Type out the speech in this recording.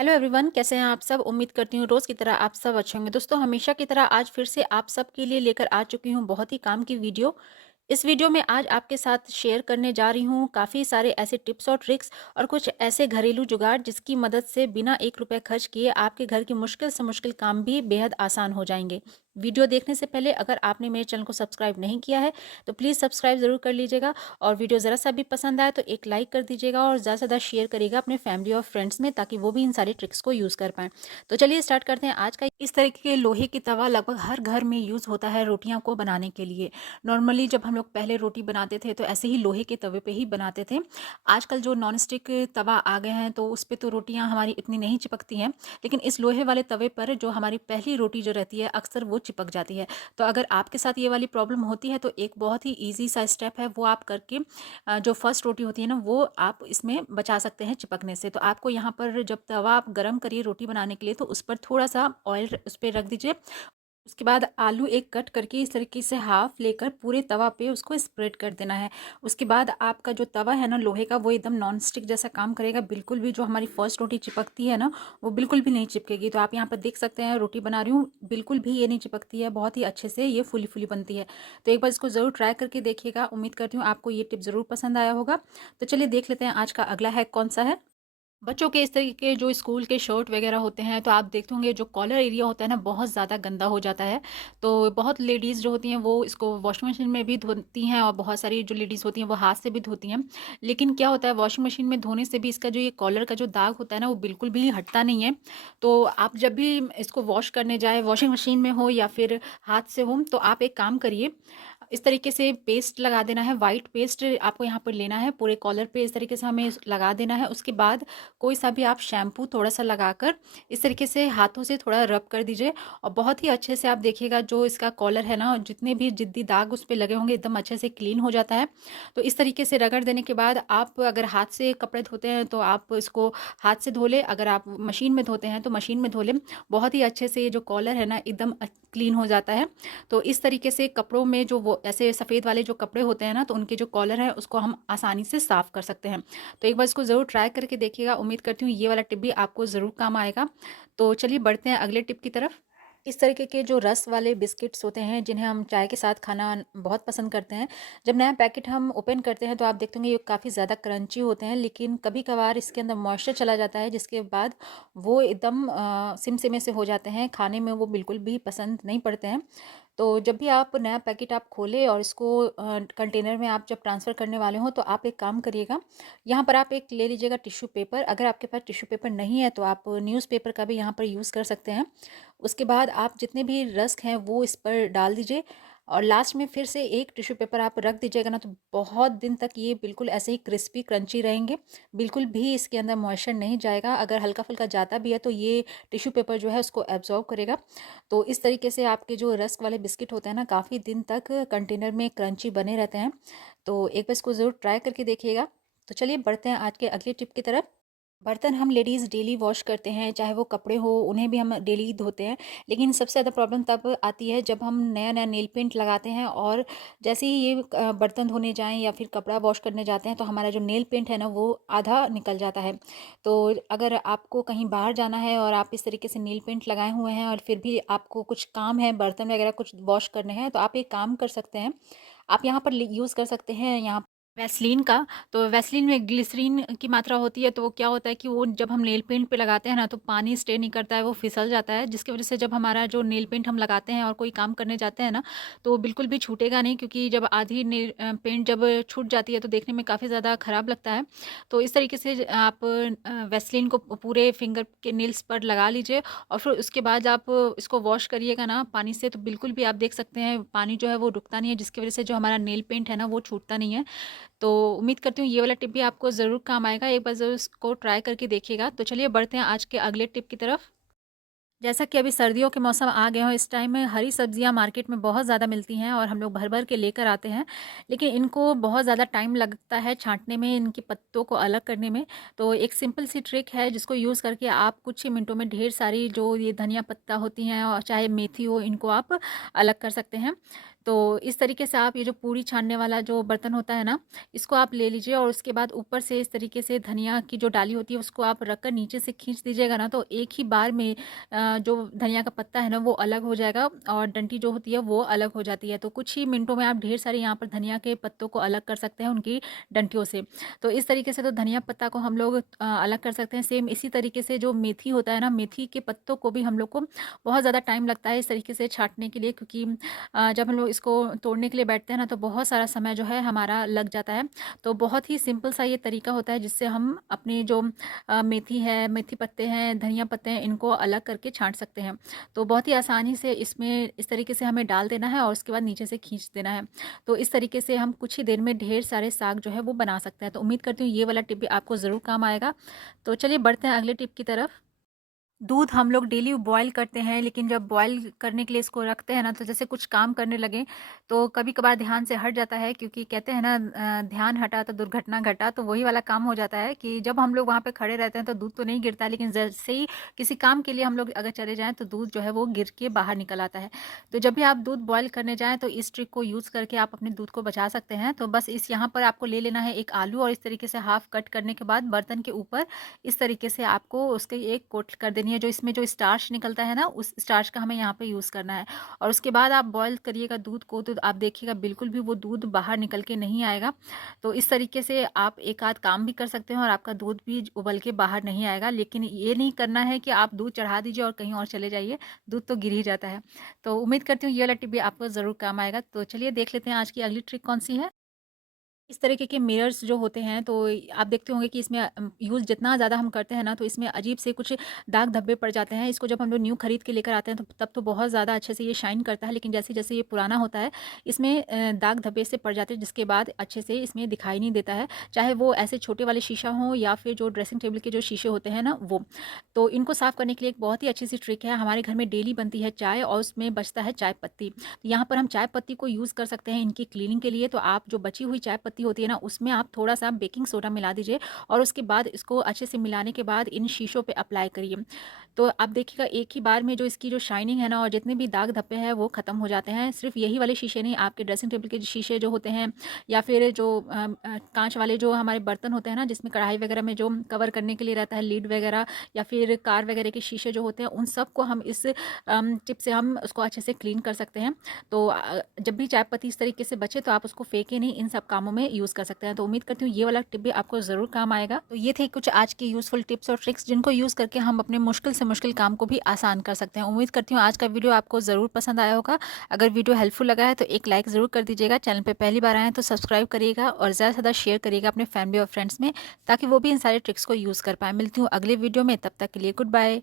Hello everyone, कैसे हैं आप सब। उम्मीद करती हूँ रोज़ की तरह आप सब अच्छे होंगे। दोस्तों, हमेशा की तरह आज फिर से आप सब के लिए लेकर आ चुकी हूँ बहुत ही काम की वीडियो। इस वीडियो में आज आपके साथ शेयर करने जा रही हूँ काफ़ी सारे ऐसे टिप्स और ट्रिक्स और कुछ ऐसे घरेलू जुगाड़ जिसकी मदद से बिना 1 रुपये खर्च किए आपके घर की मुश्किल से मुश्किल काम भी बेहद आसान हो जाएंगे। वीडियो देखने से पहले अगर आपने मेरे चैनल को सब्सक्राइब नहीं किया है तो प्लीज़ सब्सक्राइब ज़रूर कर लीजिएगा, और वीडियो ज़रा सा भी पसंद आए तो एक लाइक कर दीजिएगा और ज़्यादा से ज़्यादा शेयर करिएगा अपने फैमिली और फ्रेंड्स में, ताकि वो भी इन सारी ट्रिक्स को यूज़ कर पाएँ। तो चलिए स्टार्ट करते हैं आज का। इस तरीके के लोहे की तवा लगभग हर घर में यूज़ होता है रोटियां को बनाने के लिए। नॉर्मली जब हम लोग पहले रोटी बनाते थे तो ऐसे ही लोहे के तवे पे ही बनाते थे। आजकल जो नॉन स्टिक तवा आ गए हैं तो उस पे तो रोटियां हमारी इतनी नहीं चिपकती हैं, लेकिन इस लोहे वाले तवे पर जो हमारी पहली रोटी जो रहती है अक्सर वो चिपक जाती है। तो अगर आपके साथ ये वाली प्रॉब्लम होती है तो एक बहुत ही ईजी सा स्टेप है वो आप करके जो फर्स्ट रोटी होती है ना वो आप इसमें बचा सकते हैं चिपकने से। तो आपको यहाँ पर जब तवा आप गर्म करिए रोटी बनाने के लिए तो उस पर थोड़ा सा ऑयल उस पर रख दीजिए। उसके बाद आलू एक कट करके इस तरीके से हाफ लेकर पूरे तवा पे उसको स्प्रेड कर देना है। उसके बाद आपका जो तवा है ना लोहे का वो एकदम नॉन स्टिक जैसा काम करेगा। बिल्कुल भी जो हमारी फर्स्ट रोटी चिपकती है ना वो बिल्कुल भी नहीं चिपकेगी। तो आप यहाँ पर देख सकते हैं रोटी बना रही हूँ, बिल्कुल भी ये नहीं चिपकती है, बहुत ही अच्छे से ये फुली फुली बनती है। तो एक बार इसको ज़रूर ट्राई करके देखिएगा। उम्मीद करती हूँ आपको ये टिप ज़रूर पसंद आया होगा। तो चलिए देख लेते हैं आज का अगला हैक कौन सा है। बच्चों के इस तरीके के जो स्कूल के शर्ट वगैरह होते हैं तो आप देखते होंगे जो कॉलर एरिया होता है ना बहुत ज़्यादा गंदा हो जाता है। तो बहुत लेडीज़ जो होती हैं वो इसको वॉशिंग मशीन में भी धोती हैं और बहुत सारी जो लेडीज़ होती हैं वो हाथ से भी धोती हैं। लेकिन क्या होता है वॉशिंग मशीन में धोने से भी इसका जो ये कॉलर का जो दाग होता है ना वो बिल्कुल भी हटता नहीं है। तो आप जब भी इसको वॉश करने जाए वॉशिंग मशीन में हो या फिर हाथ से हो तो आप एक काम करिए, इस तरीके से पेस्ट लगा देना है। वाइट पेस्ट आपको यहाँ पर लेना है, पूरे कॉलर पे इस तरीके से हमें लगा देना है। उसके बाद कोई सा भी आप शैम्पू थोड़ा सा लगाकर इस तरीके से हाथों से थोड़ा रब कर दीजिए, और बहुत ही अच्छे से आप देखिएगा जो इसका कॉलर है ना जितने भी जिद्दी दाग उस पर लगे होंगे एकदम अच्छे से क्लीन हो जाता है। तो इस तरीके से रगड़ देने के बाद आप अगर हाथ से कपड़े धोते हैं तो आप इसको हाथ से धो ले, अगर आप मशीन में धोते हैं तो मशीन में धो लें। बहुत ही अच्छे से ये जो कॉलर है ना एकदम क्लीन हो जाता है। तो इस तरीके से कपड़ों में जो वो ऐसे सफ़ेद वाले जो कपड़े होते हैं ना तो उनके जो कॉलर है उसको हम आसानी से साफ़ कर सकते हैं। तो एक बार इसको ज़रूर ट्राई करके देखिएगा। उम्मीद करती हूँ ये वाला टिप भी आपको ज़रूर काम आएगा। तो चलिए बढ़ते हैं अगले टिप की तरफ। इस तरीके के जो रस वाले बिस्किट्स होते हैं जिन्हें हम चाय के साथ खाना बहुत पसंद करते हैं, जब नया पैकेट हम ओपन करते हैं तो आप देखते होंगे ये काफ़ी ज़्यादा क्रंची होते हैं, लेकिन कभी कभार इसके अंदर मॉइस्चर चला जाता है जिसके बाद वो एकदम सिमसिमे से हो जाते हैं, खाने में वो बिल्कुल भी पसंद नहीं पड़ते हैं। तो जब भी आप नया पैकेट आप खोलें और इसको कंटेनर में आप जब ट्रांसफ़र करने वाले हो तो आप एक काम करिएगा, यहाँ पर आप एक ले लीजिएगा टिश्यू पेपर। अगर आपके पास टिश्यू पेपर नहीं है तो आप न्यूज़पेपर का भी यहाँ पर यूज़ कर सकते हैं। उसके बाद आप जितने भी रस्क हैं वो इस पर डाल दीजिए, और लास्ट में फिर से एक टिश्यू पेपर आप रख दीजिएगा ना तो बहुत दिन तक ये बिल्कुल ऐसे ही क्रिस्पी क्रंची रहेंगे। बिल्कुल भी इसके अंदर मॉइस्चर नहीं जाएगा, अगर हल्का फुल्का जाता भी है तो ये टिश्यू पेपर जो है उसको एब्जॉर्ब करेगा। तो इस तरीके से आपके जो रस्क वाले बिस्किट होते हैं ना काफ़ी दिन तक कंटेनर में क्रंची बने रहते हैं। तो एक बार इसको ज़रूर ट्राई करके देखिएगा। तो चलिए बढ़ते हैं आज के अगली टिप की तरफ। बर्तन हम लेडीज़ डेली वॉश करते हैं, चाहे वो कपड़े हो उन्हें भी हम डेली धोते हैं। लेकिन सबसे ज़्यादा प्रॉब्लम तब आती है जब हम नया नया नेल पेंट लगाते हैं, और जैसे ही ये बर्तन धोने जाएं या फिर कपड़ा वॉश करने जाते हैं तो हमारा जो नेल पेंट है ना वो आधा निकल जाता है। तो अगर आपको कहीं बाहर जाना है और आप इस तरीके से नेल पेंट लगाए हुए हैं और फिर भी आपको कुछ काम है, बर्तन वगैरह कुछ वॉश करने हैं, तो आप एक काम कर सकते हैं। आप यहाँ पर यूज़ कर सकते हैं यहाँ वैसलीन का। तो वैसलीन में ग्लिसरीन की मात्रा होती है, तो वो क्या होता है कि वो जब हम नेल पेंट पे लगाते हैं ना तो पानी स्टे नहीं करता है, वो फिसल जाता है, जिसकी वजह से जब हमारा जो नेल पेंट हम लगाते हैं और कोई काम करने जाते हैं ना तो वो बिल्कुल भी छूटेगा नहीं, क्योंकि जब आधी नेल पेंट जब छूट जाती है तो देखने में काफ़ी ज़्यादा ख़राब लगता है। तो इस तरीके से आप वैसलीन को पूरे फिंगर के नेल्स पर लगा लीजिए, और फिर उसके बाद आप इसको वॉश करिएगा ना पानी से, तो बिल्कुल भी आप देख सकते हैं पानी जो है वो रुकता नहीं है, जिसकी वजह से जो हमारा नेल पेंट है ना वो छूटता नहीं है। तो उम्मीद करती हूँ ये वाला टिप भी आपको ज़रूर काम आएगा, एक बार ज़रूर इसको ट्राई करके देखिएगा। तो चलिए बढ़ते हैं आज के अगले टिप की तरफ। जैसा कि अभी सर्दियों के मौसम आ गए हों, इस टाइम में हरी सब्जियां मार्केट में बहुत ज़्यादा मिलती हैं और हम लोग भर भर के लेकर आते हैं, लेकिन इनको बहुत ज़्यादा टाइम लगता है छांटने में, इनके पत्तों को अलग करने में। तो एक सिंपल सी ट्रिक है जिसको यूज़ करके आप कुछ ही मिनटों में ढेर सारी जो ये धनिया पत्ता होती हैं और चाहे मेथी हो इनको आप अलग कर सकते हैं। तो इस तरीके से आप ये जो पूड़ी छानने वाला जो बर्तन होता है ना, इसको आप ले लीजिए और उसके बाद ऊपर से इस तरीके से धनिया की जो डाली होती है उसको आप रखकर नीचे से खींच दीजिएगा ना, तो एक ही बार में जो धनिया का पत्ता है ना वो अलग हो जाएगा और डंठी जो होती है वो अलग हो जाती है। तो कुछ ही मिनटों में आप ढेर सारे यहाँ पर धनिया के पत्तों को अलग कर सकते हैं उनकी डंठियों से। तो इस तरीके से तो धनिया पत्ता को हम लोग अलग कर सकते हैं। सेम इसी तरीके से जो मेथी होता है ना, मेथी के पत्तों को भी हम लोग को बहुत ज़्यादा टाइम लगता है इस तरीके से छाँटने के लिए, क्योंकि जब हम लोग इसको तोड़ने के लिए बैठते हैं ना तो बहुत सारा समय जो है हमारा लग जाता है। तो बहुत ही सिंपल सा ये तरीका होता है जिससे हम अपनी जो मेथी है, मेथी पत्ते हैं, धनिया पत्ते हैं, इनको अलग करके छाँट सकते हैं। तो बहुत ही आसानी से इसमें इस तरीके से हमें डाल देना है और उसके बाद नीचे से खींच देना है। तो इस तरीके से हम कुछ ही देर में ढेर सारे साग जो है वो बना सकते हैं। तो उम्मीद करती हूँ ये वाला टिप भी आपको ज़रूर काम आएगा। तो चलिए बढ़ते हैं अगले टिप की तरफ। दूध हम लोग डेली बॉयल करते हैं, लेकिन जब बॉयल करने के लिए इसको रखते हैं ना, तो जैसे कुछ काम करने लगें, तो कभी-कभार ध्यान से हट जाता है, क्योंकि कहते हैं ना ध्यान हटा तो दुर्घटना घटा। तो वही वाला काम हो जाता है कि जब हम लोग वहाँ पे खड़े रहते हैं तो दूध तो नहीं गिरता है, लेकिन जैसे ही किसी काम के लिए हम लोग अगर चले जाएँ तो दूध जो है वो गिर के बाहर निकल आता है। तो जब भी आप दूध बॉयल करने जाएँ तो इस ट्रिक को यूज़ करके आप अपने दूध को बचा सकते हैं। तो बस इस यहाँ पर आपको ले लेना है एक आलू और इस तरीके से हाफ कट करने के बाद बर्तन के ऊपर इस तरीके से आपको उसके एक कोट कर देनी है। जो इसमें जो स्टार्च निकलता है ना, उस स्टार्च का हमें यहाँ पे यूज़ करना है। और उसके बाद आप बॉयल करिएगा दूध को, तो आप देखिएगा बिल्कुल भी वो दूध बाहर निकल के नहीं आएगा। तो इस तरीके से आप एक आध काम भी कर सकते हैं और आपका दूध भी उबल के बाहर नहीं आएगा। लेकिन ये नहीं करना है कि आप दूध चढ़ा दीजिए और कहीं और चले जाइए, दूध तो गिर ही जाता है। तो उम्मीद करती हूँ ये वाला टिप भी आपको ज़रूर काम आएगा। तो चलिए देख लेते हैं आज की अगली ट्रिक कौन सी है। इस तरीके के मिरर्स जो होते हैं, तो आप देखते होंगे कि इसमें यूज़ जितना ज़्यादा हम करते हैं ना, तो इसमें अजीब से कुछ दाग धब्बे पड़ जाते हैं। इसको जब हम लोग न्यू खरीद के लेकर आते हैं तो तब तो बहुत ज़्यादा अच्छे से ये शाइन करता है, लेकिन जैसे-जैसे ये पुराना होता है, इसमें दाग धब्बे से पड़ जाते हैं, जिसके बाद अच्छे से इसमें दिखाई नहीं देता है। चाहे वो ऐसे छोटे वाले शीशा हों या फिर जो ड्रेसिंग टेबल के जो शीशे होते हैं ना वो। तो इनको साफ़ करने के लिए एक बहुत ही अच्छी सी ट्रिक है। हमारे घर में डेली बनती है चाय और उसमें बचता है चाय पत्ती। तो यहाँ पर हम चाय पत्ती को यूज़ कर सकते हैं इनकी क्लीनिंग के लिए। तो आप जो बची हुई चाय पत्ती होती है ना, उसमें आप थोड़ा-सा बेकिंग सोडा मिला दीजिए और उसके बाद इसको अच्छे से मिलाने के बाद इन शीशों पे अप्लाई करिए। तो आप देखिएगा एक ही बार में जो इसकी जो शाइनिंग है ना और जितने भी दाग धब्बे हैं वो ख़त्म हो जाते हैं। सिर्फ यही वाले शीशे नहीं, आपके ड्रेसिंग टेबल के शीशे जो होते हैं या फिर जो काँच वाले जो हमारे बर्तन होते हैं ना, जिसमें कढ़ाई वगैरह में जो कवर करने के लिए रहता है लीड वगैरह, या फिर कार वगैरह के शीशे जो होते हैं, उन सब को हम इस टिप से हम उसको अच्छे से क्लीन कर सकते हैं। तो जब भी चाय पत्ती इस तरीके से बचे तो आप उसको फेंके नहीं, इन सब कामों में यूज़ कर सकते हैं। तो उम्मीद करती हूँ ये वाला टिप भी आपको ज़रूर काम आएगा। तो ये थे कुछ आज की यूज़फुल टिप्स और ट्रिक्स, जिनको यूज़ करके हम अपने मुश्किल से मुश्किल काम को भी आसान कर सकते हैं। उम्मीद करती हूँ आज का वीडियो आपको ज़रूर पसंद आया होगा। अगर वीडियो हेल्पफुल लगा है तो एक लाइक ज़रूर कर दीजिएगा। चैनल पे पहली बार आए हैं तो सब्सक्राइब करिएगा और ज़्यादा से ज़्यादा शेयर करिएगा अपने फैमिली और फ्रेंड्स में, ताकि वो भी इन सारे ट्रिक्स को यूज़ कर पाएँ। मिलती हूँ अगले वीडियो में, तब तक के लिए गुड बाय।